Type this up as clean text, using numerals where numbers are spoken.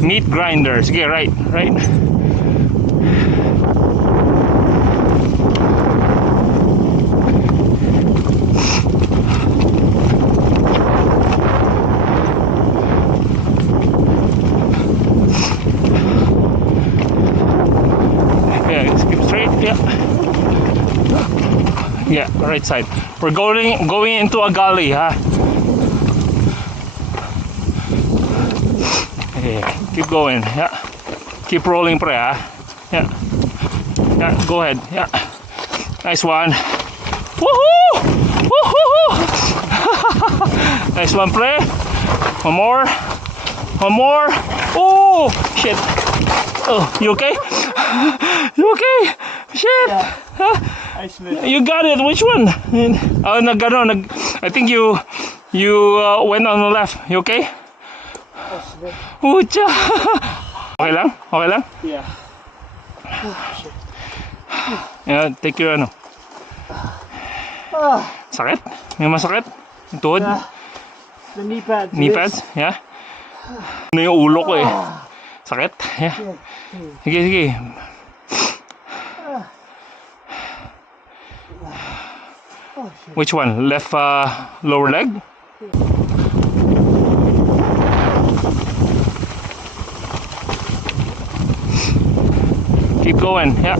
Meat grinder. Sige, right. Yeah, skip straight. Yeah, right side. We're going into a gully, huh? Okay, keep going. Yeah, keep rolling, pre. Huh? Yeah, go ahead. Yeah, nice one. Woohoo! Woohoo! Nice one, pre. One more. Oh shit! Oh, you okay? You okay? Shit! Yeah. Huh? You got it. Which one? Oh, I think you went on the left. You okay? Ucha. Okay lang? Yeah. Oh, shit. Yeah, take your ano. Ah, Sakit? May masakit? Yung tuhod? the knee pads. Knee pads? Yeah? Ano yung ulo ko eh. Sakit? Yeah. Sige. Oh, shit. Which one? Left lower leg? Keep going. Yeah.